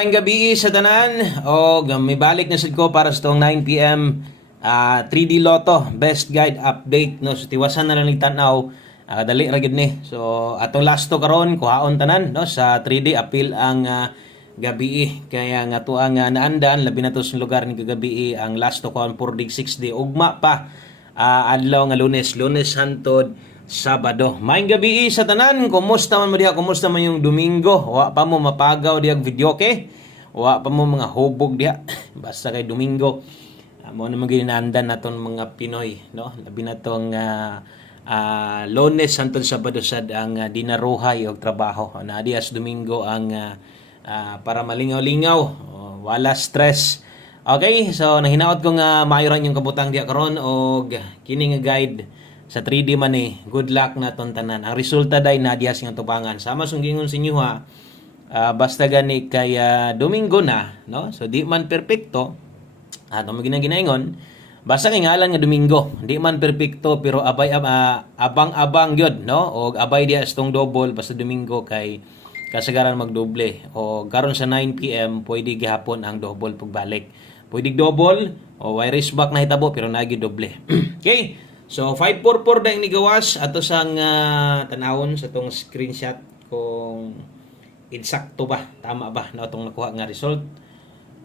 Ngayong gabi sa tanan o may balik na sad ko para sa tong 9 p.m. 3D Lotto Best Guide Update no, so tiwasan na lang ni tanaw, dali ra gyud ni. So atong last to karon kuhaon tanan no sa 3D appeal ang gabi kaya nga to ang naandan labi na to sa lugar ni kagabi ang last to karon 4 day 6 day ugma pa adlaw nga Lunes hantod Sabado. Maayong gabi sa tanan. Kumusta man mo diha? Kumusta man yung Domingo? Wa pa mo mapagaw diha video okay? Wa pa mo mga hubog diha. Basta kay Domingo. Mo na maginandan naton mga Pinoy, no? Labi na tong Lunes hantod Sabado sad ang dinaruhay og trabaho. Na diha sa Domingo ang para malingaw-lingaw, wala stress. Okay, so nahinaot ko nga maayoran yung kabutang diha karon og kini nga guide sa 3D man good luck na ton tanan. Ang resulta day na diya sing tubangan. Sama sunggingon sa inyo ha. Basta gani kay Domingo na, no? So di man perpekto. Ato mo ginaingon. Basta kay ngalan nga Domingo. Di man perpekto pero abang-abang gyud, no? Og abay diya stong double basta Domingo kay kasagaran magdoble. O karon sa 9 p.m. pwede gihapon ang double pagbalik. Pwede double o wire back na hitabo pero nagi doble. Okay? So 544 na ni gawas ato sang tanawon sa tong screenshot kung insakto ba, tama ba na atong nakuha nga result.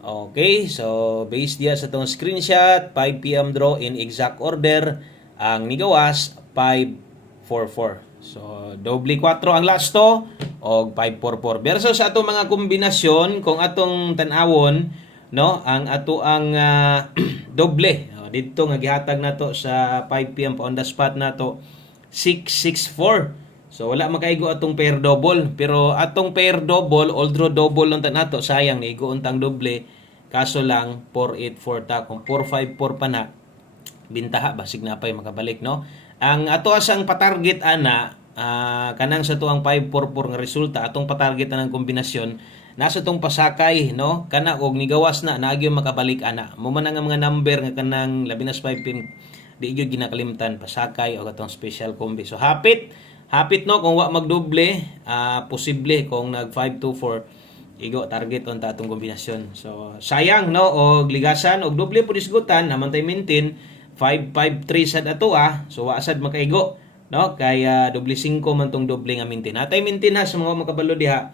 Okay, so based diya sa tong screenshot 5 p.m. draw in exact order ang nigawas 544. So doble 4 ang last to og 544 versus sa atong mga kombinasyon kung atong tanawon no ang ato ang doble dito nga gihatag nato sa 5 p.m. pa on the spot nato 664. So wala makaigo atong pair double pero atong pair double although double lang nato sayang niigo untang doble kaso lang 484 ta kung 454 pa na bintaha basig na pay makabalik no. Ang ato asang patarget ana kanang sa tuang 544 nga resulta atong patarget anang kombinasyon nasa tong pasakay no kana og nigawas na naagyo makabalik ana mo man nga mga number nga kanang labi na 5 pin di gyud ginakalimtan pasakay og atong special combi. So hapit no kung wa magdoble posible kung nag 524 igo target on ta atong kombinasyon. So sayang no og ligasan og doble pud isgutan naman tay maintain 553 sad ato so wa sad makaigo no kaya doble 5 man tong doble nga maintain atay maintain ha sa mga makabalo diha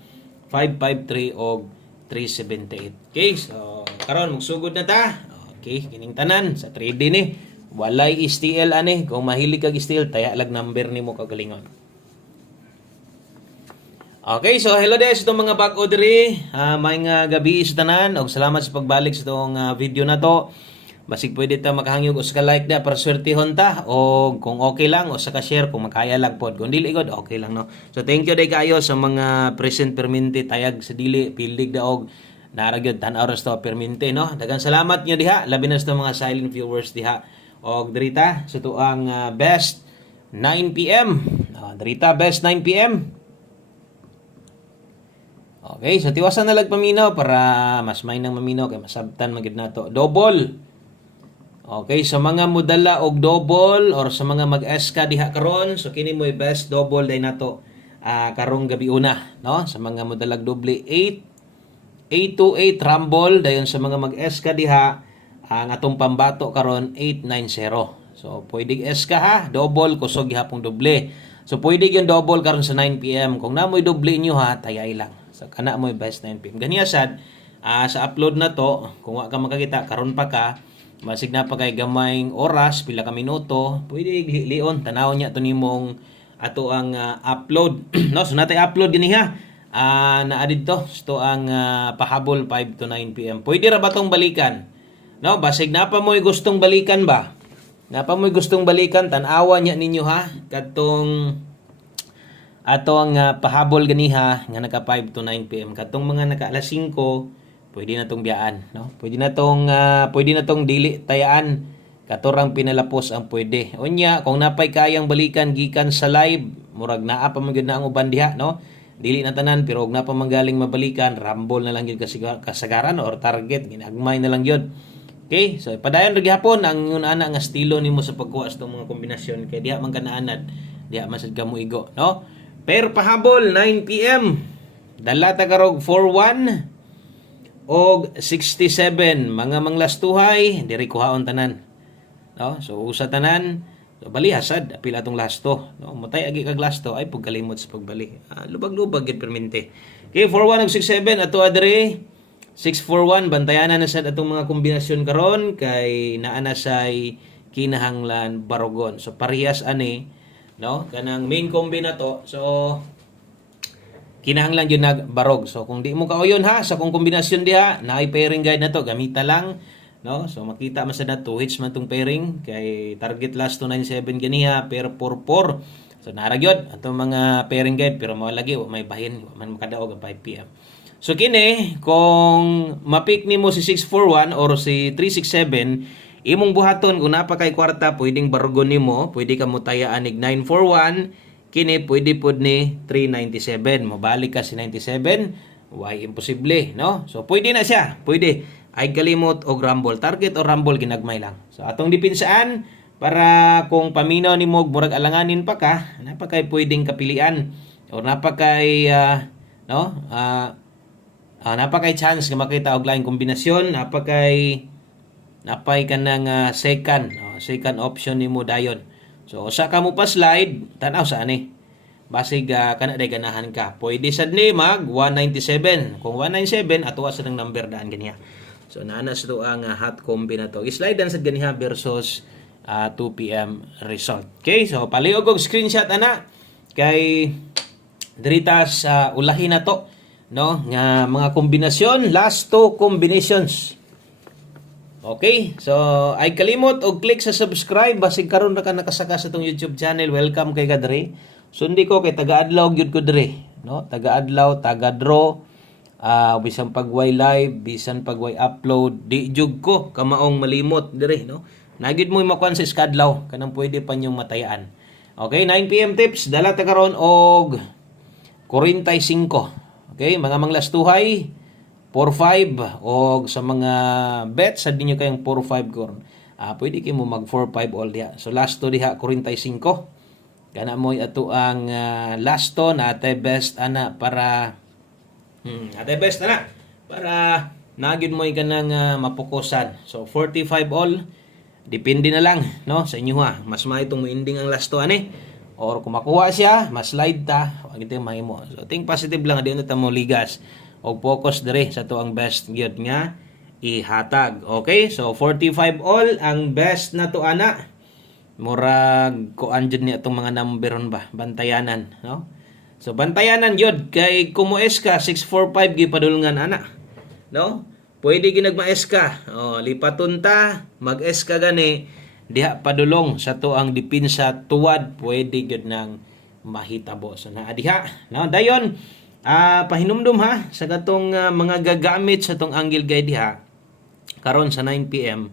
553 og 378. Okay, so karon magsugod na ta. Okay, kining tanan sa 3D ni. Walay STL ani. Kung mahilig kag STL, taya lag number nimo kagalingon. Okay, so hello guys, itong mga bago diri. May nga gabi sa tanan og salamat sa pagbalik sa itong video na to. Basig pwede ta makahangyog o sa like na para swertihon ta o kung okay lang o sa ka-share kung makaya lang pod kung dili god okay lang no. So thank you day kayo sa mga present perminti tayag sa dili pilig daog nara gyud tan oras to perminti no. Daghang salamat nyo diha labi na sa mga silent viewers diha og dirita sa tuang best 9 p.m. Dirita best 9 p.m. Okay, so tiwasan na lag paminaw para mas may nang maminaw kay masabtan magid nato double. Okay, sa mga modala og double or sa mga mag-SK diha karon, so kini mo best double day nato karong gabi una, no? Sa mga modalag doble 828 rumble dayon sa mga mag-SK diha ang atong pambato karon 890. So pwede SK ha, double kusog gihapon doble. So pwede gyud double karon sa 9 p.m. Kung namoy doble nyo ha, tayay lang. So kana mo best 9 p.m. Ganiya sad sa upload na to, kung wa ka makakita karon pa ka masig na pa kay gamayng oras pila ka minuto pwede lion tanaw niya to nimong ato ang upload no so natay upload gini ha naa didto sto ang pahabol 5 to 9 p.m. pwede ra ba tong balikan no basig na pa mo'y gustong balikan ba na pa mo'y gustong balikan tan-awa niya ninyo ha kadtong ato ang pahabol ganiha nga naka 5 to 9 p.m. kadtong mga naka alas 5 pwede na tong biyaan, no? Pwede na tong dili tayaan. Katorang pinalapos ang pwede. Unya, kung napay kayang balikan gikan sa live, murag naa pa man gyud na ang uban diha, no? Dili na tanan pero og na pa manggaling mabalikan, rumble na lang gyud kasagaran or target ginagmay na lang gyud. Okay? So padayon ra gyapon ang yun ana nga estilo nimo sa pagkuha sa mga kombinasyon kay diha man kanaanad, diha man sad kamo igo, no? Per pahabol 9 p.m. Dala ta karog 41 og 67 mga manglastuhay diri kuhaon tanan, no? So usa tanan, so bali hasad apil atong lasto, no? Mutay agi kag lasto ay pagkalimot sa pagbali. Lubag-lubag gid permente. Okay, 41 og 67 ato adre 641 bantayanan na sad atong mga kombinasyon karon kay naa na say kinahanglan barugon. So parehas ani, no? Kanang main combi na to. So kinahanglan yun nagbarog. So kung di mo kauyon ha sa kung kombinasyon diha, naay pairing guide na to, gamita lang, no? So makita man sa na 2 hits man tong pairing kay target last 297 ganiha per 44. So naragyod atong mga pairing guide pero mao lagi may bahin man makadaog ang 5 PM. So kini kung mapik nimo si 641 or si 367, imong buhaton kung napa kay kwarta pwedeng barugon nimo, pwede ka mutayaan ig 941, kini pwede pod ni 397, mabalik ka si 97, why imposible, no? So pwede na siya, pwede ay kalimot og rumble target o rumble ginagmay lang. So atong dipinsaan para kung paminaw nimo murag alanganin pa ka, napa kay pwedeng kapilian or napa kay napa kay chance nga makita og laing kombinasyon, napay kanang second option nimo dayon. So usa ka mo pa slide, tanaw sa ani. Basig kana day ganahan ka. Pwede sad ni mag 197. Kung 197 ato sa nang number daan ganiha. So naana sa to ang hot combi na to. I-slide dan sad ganiha versus 2 PM result. Okay, so paliog og screenshot ana kay dirita sa ulahin na to, no, nga mga kombinasyon, last 2 combinations. Okay, so ay kalimot og click sa subscribe basig karon ra ka nakasaka sa tong YouTube channel. Welcome kay kadre. Sundi ko kay taga-adlaw gyud ko dire, no? Taga-adlaw, taga-draw, bisan pagway live, bisan pagway upload, di jud ko kamaong malimot dire, no? Nagid mo makuan sa skadlaw kanang pwede pa nyong matayaan. Okay, 9 PM tips dala ta karon og 45. Okay, mga manglastuhay 4-5 o sa mga bets sa dinyo kayong 4-5 gon. Pwede kayo mo mag 4-5 all diha. So last to diha 45. Kana mo ato ang last to na ate best ana para nagid mo kanang mapokusan. So 45 all depende na lang, no, sa inyo ha. Mas maitong mo ending ang last to ani or kung makuha siya, mas slide ta, wag ito mahimo. So think positive lang di na ta mo ligas. O focus dire sa to ang best gyud nga ihatag. Okay? So 45 all ang best na to ana. Murag kuan jud ni atong mga numberon ba, bantayanan, no? So bantayanan gyud kay kumues ka 645 gipadulngan ana, no? Pwede ginagmaes ka. Lipaton ta, mag-es ka gani diha padulong sa to ang depensa tuwad pwede gyud nang mahitabo. So naa diha, no? Dayon pahinumdum ha sa katong mga gagamit sa tong angle guide diha karon sa 9 PM.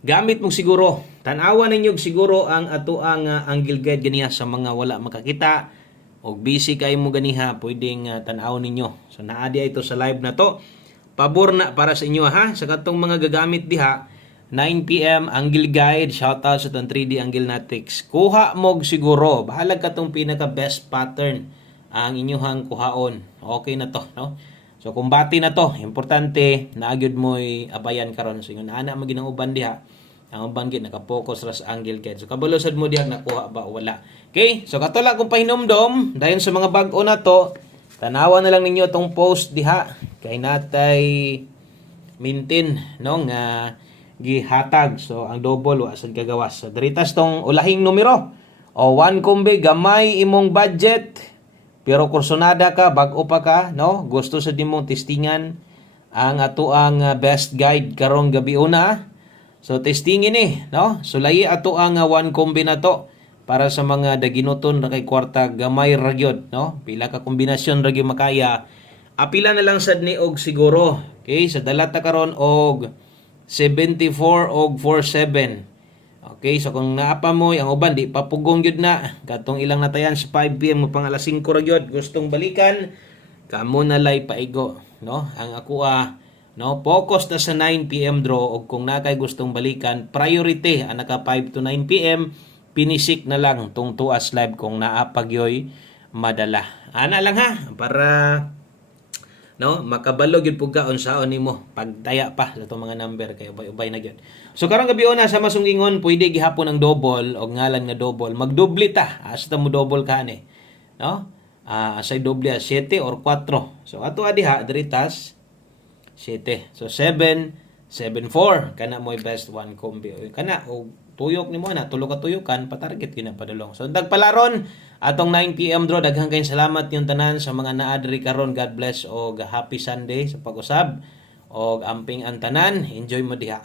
Gamit mo siguro, tan-awan ninyo siguro ang ato ang angle guide ganiha sa mga wala makakita og busy kay mo ganiha, pwedeng tan-awon ninyo. So naa diha ito sa live na to. Pabor na para sa inyo ha sa katong mga gagamit diha 9 PM angle guide, shoutout sa tong 3D angle natics. Kuha mo siguro, bahala ka tong pinaka best pattern ang inyong kuhaon. Okay na to, no? So kumbati na to, importante naagyod mo'y abayan karon so ingon ana maging uban diha. Ang uban gid naka-focus ra sa angle guide. So kabalusad mo diha nakuha ba o wala. Okay? So katula kung pahinumdom dayon sa mga bag-o na to, tanawa na lang ninyo tong post diha kay natay maintain, no, nga gihatag. So ang double wa sad kagawas. So diritas tong ulahing numero. O 1 kombi gamay imong budget. Pero kursonada ka, bag-o pa ka, no? Gusto sa dimong testingan ang ato ang best guide karong gabi una. So testingin no? So layi ato ang 1 kombi na to para sa mga daginuton ra kay kwarta gamay ra gyud, no? Pila ka kombinasyon ra gyud makaya. Apila na lang sad ni og siguro. Okay, sa dalata karon og 74 og 47. Okay, so kung naapa mo ang uban di papugong gyud na katong ilang natayan sa 5 PM mo pang alas 5 ra gyud gustong balikan kamo na lay paigo, no? Ang ako no, focus na sa 9 PM draw og kung nakay gustong balikan priority ang naka 5 to 9 PM pinisik na lang tong tuas live kung naapag yoy madala. Ana lang ha para no, makabalo gyud pug ka unsaon nimo pagtaya pa sa itong mga number kay ubay-ubay na gyud. So karong gabi na sa masungingon pwede gihapon ang double o ngalan nga double, magdoble ta hasta mo double ka ni, no? Asay doble 7 or 4. So ato adiha diritas 7. So 7 7-4 kana mo best one combi kana o tuyok nimo na tulo ka tuyokan patarget ginapadulong. So dagpalaron atong 9 PM draw. Daghang kayong salamat yung tanan sa mga naadri karon. God bless o happy Sunday sa pag-usab og amping ang tanan. Enjoy mo diha.